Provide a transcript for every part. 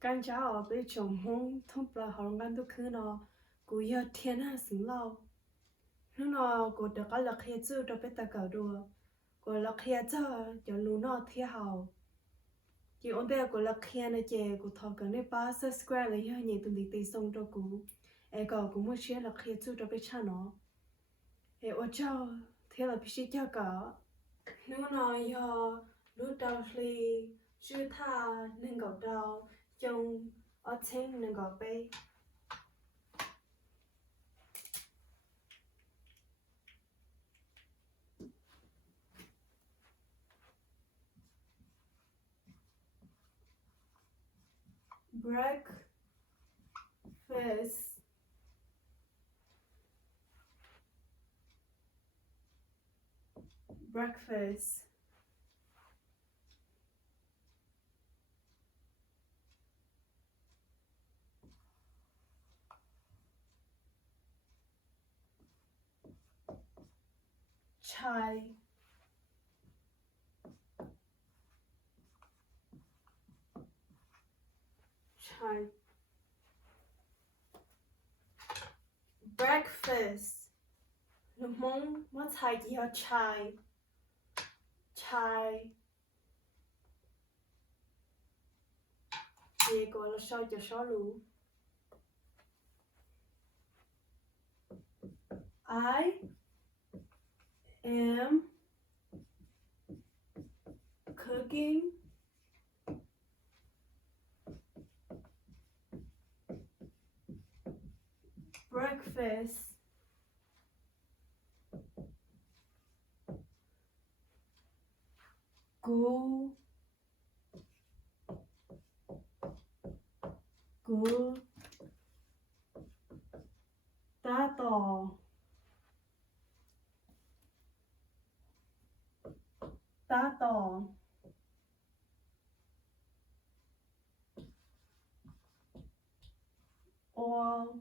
Can cháu bây chồng hông thông bờ hỏng gan tu khứ nó cú yêu thiên hà xứng lâu nó cú được cái lực hệ chữ đó bây ta cầu đùa cú lực hệ chữ cho lú nó thiên hào chỉ ổn đây cú lực hệ này chè cú thọ cái này ba subscribe lấy hơi nhẹ từng tí xong cho cú ai cầu cú muốn share lực hệ chữ đó bây cha nó ai ở cháu thế là bị cho cả nó yêu lú đầu li chữ tha nên cầu đầu trong ở trên nên cầu bé breakfast breakfast chai chai breakfast lúc mong mất thai gì hả chai chai gì gọi là sao cho sao lú I am cooking breakfast cú cú ta tỏ ta tỏ or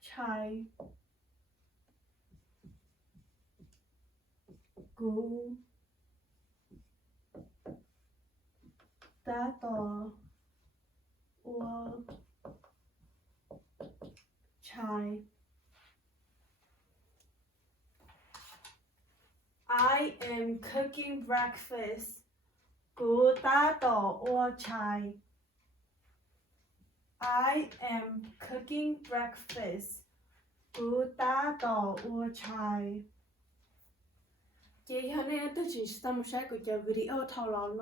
chai cú ta tỏ or chai I am cooking breakfast. Cú ta tỏ or chai. I am cooking breakfast. Cú ta tỏ or chai. Chị hôm nay tôi chỉ xong một cái của cho video thảo luận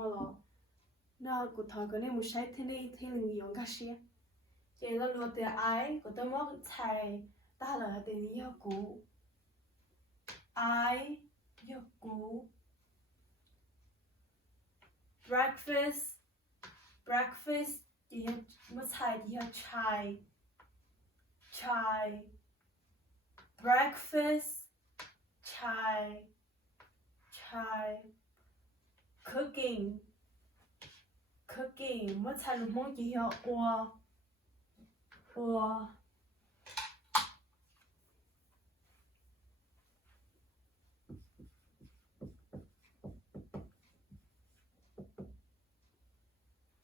nó của thảo cái này một cái thế này thế là nhiều cái gì. Chị là luôn từ ai của tôi muốn chai ta là từ nhiều cú. I yêu cú breakfast thì mất thai thì chai chai breakfast chai chai cooking mất thai lúc mong thì or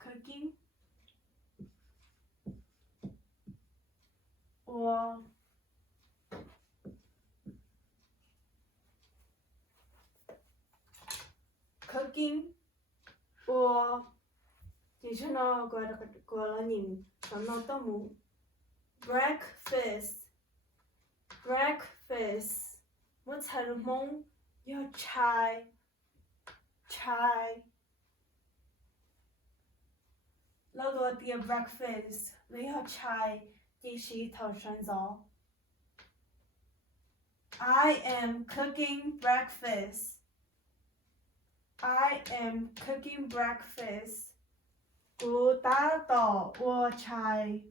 cooking or cooking or chỉ cho nó gọi là nhìn cho nó tao muốn breakfast mất thai lúc mong yo chai lâu đầu tiên breakfast lấy hot chai chỉ sĩ thảo sản gió I am cooking breakfast cú ta tỏ or chai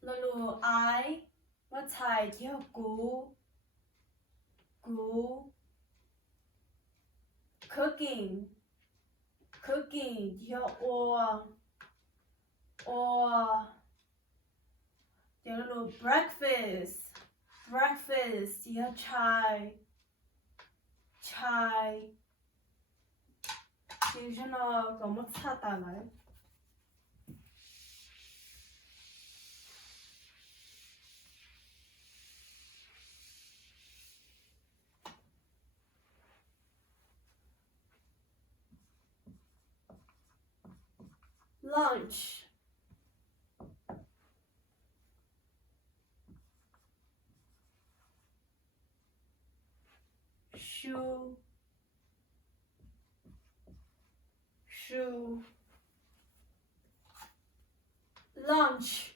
lâu I mất thai theo cú cooking theo or theo breakfast theo chai chai thì cho nó có một sát tà lại lunch shoe lunch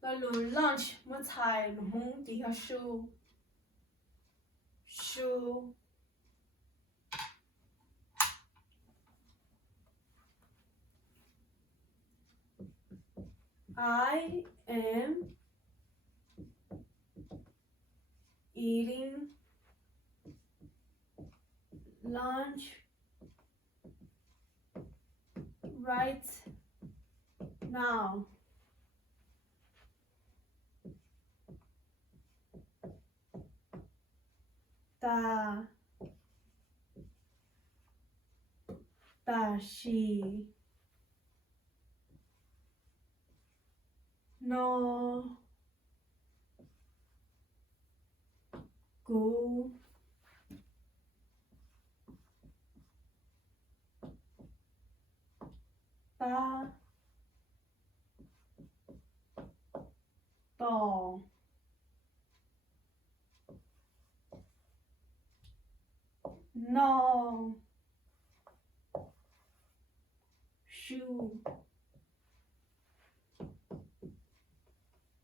là lùi lunch mới xài lùi hông thì là shoe I am eating lunch right now. She no go ta tò no shoe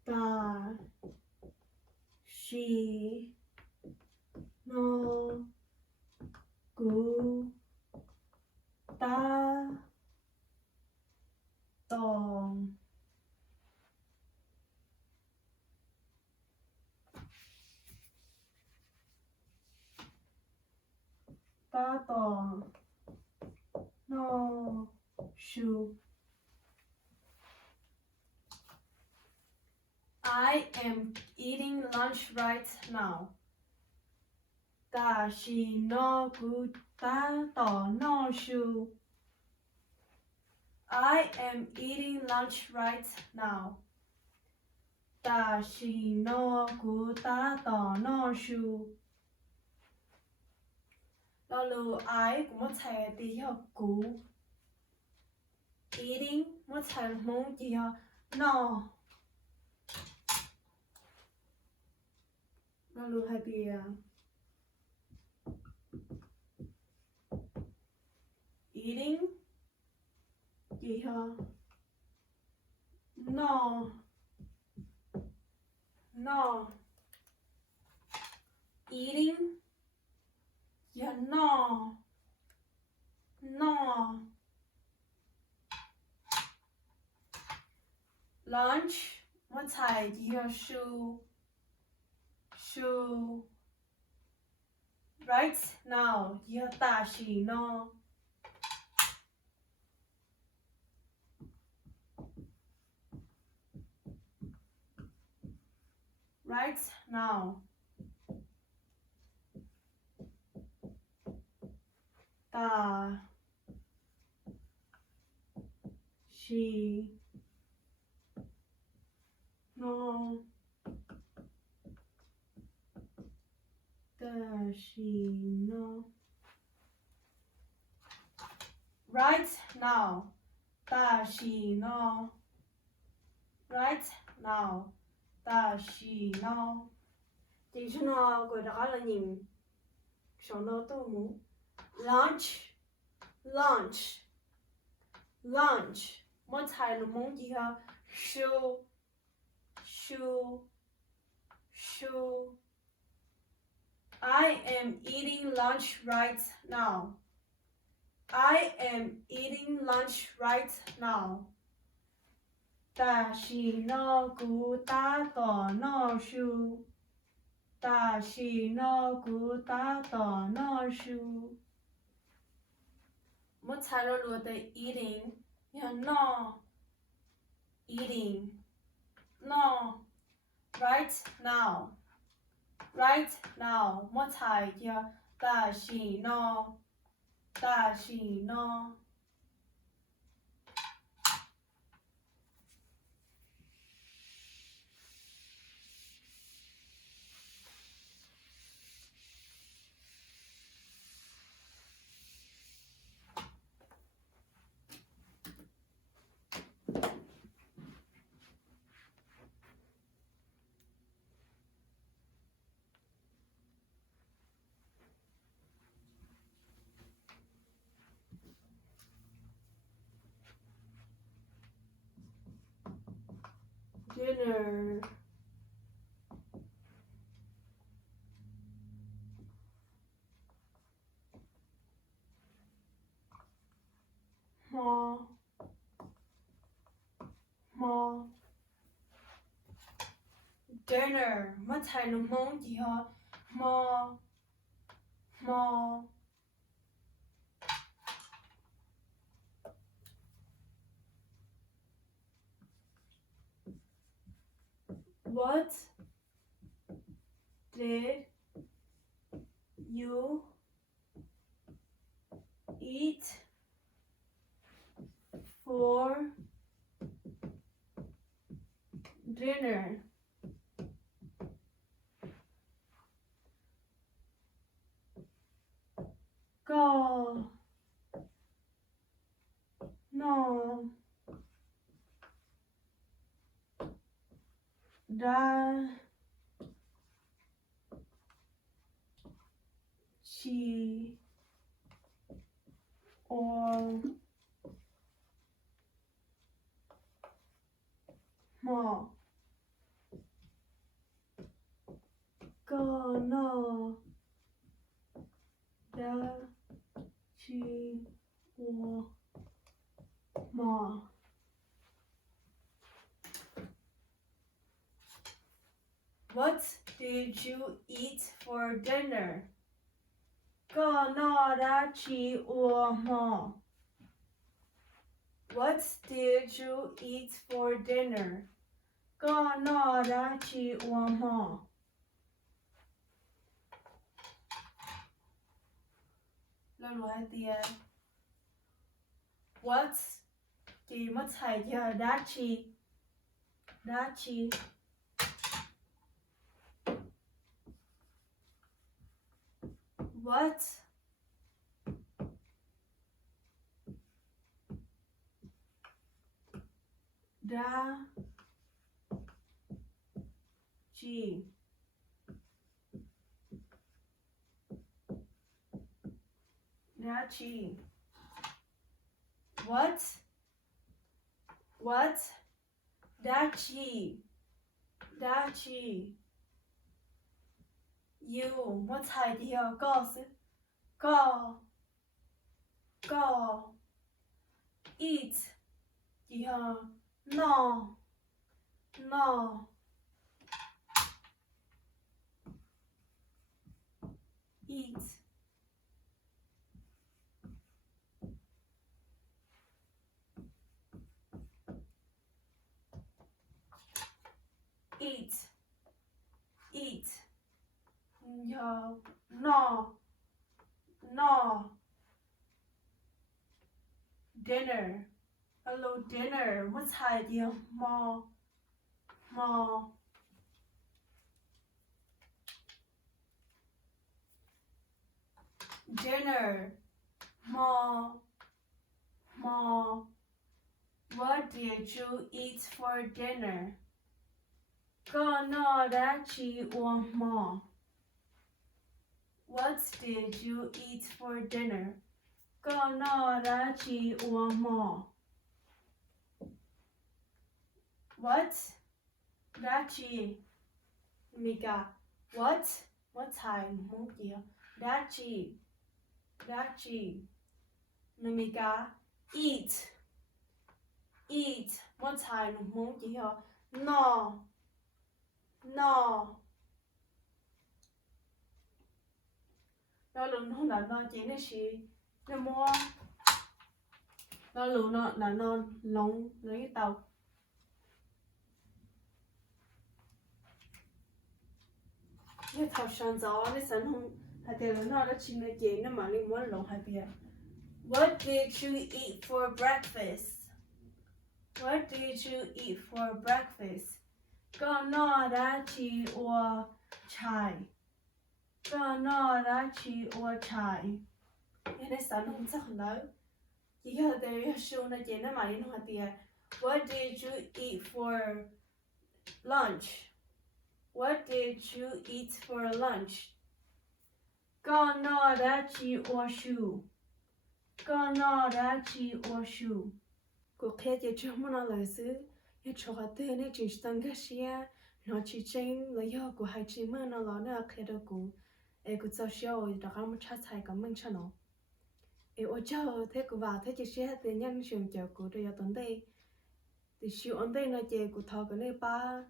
ta she no go ta tò no shoe. I am eating lunch right now. She no go ta tò no shoe. I am eating lunch right now. She no go ta tò no shoe. Đó là ai cũng mất thầy thì họ cú eating mất thầy mong gì họ no đó là hai bì eating gì họ no eating yeah no lunch mất thầy gì họ shoe right now yeah she no right now she no she no right now she no right now she no thì cho nó gọi đó là nhìn số nó tôi muốn lunch một thầy là muốn gì hả shoe I am eating lunch right now. I am eating lunch right now. She no go ta tò no shoe. She no go ta tò no shoe. Một thầy là lùa tới eating. Yeah, no. Eating. No. Right now. Right now, một thải kia ta xì no, ta xì no. Dinner. More. More. Dinner. Một thải nó mong gì hả? More. More. What did you eat for dinner? Go. No. Da. Chi. Or. More. Go. No. Da. Chi. Or. More. What did you eat for dinner? Go no da chi or more. What did you eat for dinner? Go no da chi or more. What thì mất thầy giờ đã chi what da chi da chi what da chi you mất thầy giờ go eat giờ no eat giờ no dinner hello dinner mất thầy giờ more dinner more what did you eat for dinner? Go no da chi or more. What did you eat for dinner? Go no da chi or more. What da chi Mika what time mong kia da chi Mika eat what time mong kia no nó luôn không là nó chỉ nó xí nó mua nó luôn nó là nó lông lấy cái tàu nhớ thảo sáng gió cái sáng hôm hai tiền nó đã chìm lên gì nó mà đi muốn lồng hai bia. What did you eat for breakfast? What did you eat for breakfast? Con nó đã chỉ uống chai. Con nó đã chỉ uống chai. Cái sáng hôm chắc không đâu. Chỉ có thể show nó gì nó mà đi nó tiền. What did you eat for lunch? What did you eat for lunch? Con nó đã chỉ uống sữa. Con nó đã chỉ uống sữa. Cô khét giờ chưa muốn nói lời xứ. Giờ cho họ tên này chỉ tăng cái gì nó chỉ tranh lấy họ của hai chị mà nó lo nó khét được cô. Cô cho show rồi đó một chat hay cảm ơn cho nó. Ở chỗ thế cô vào thế chỉ sẽ tự nhiên chuyện cho cô rồi tuần đây. Thì siêu ổn định là chị của thọ cái này ba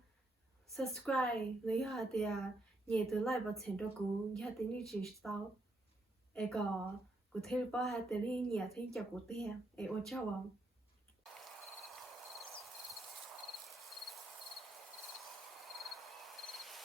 subscribe lấy họ thì nhớ từ like và channel đó cô nhớ từ như chỉ sau. Có cô thấy ba hai từ này nhớ thấy cho cô tiền. Ở chỗ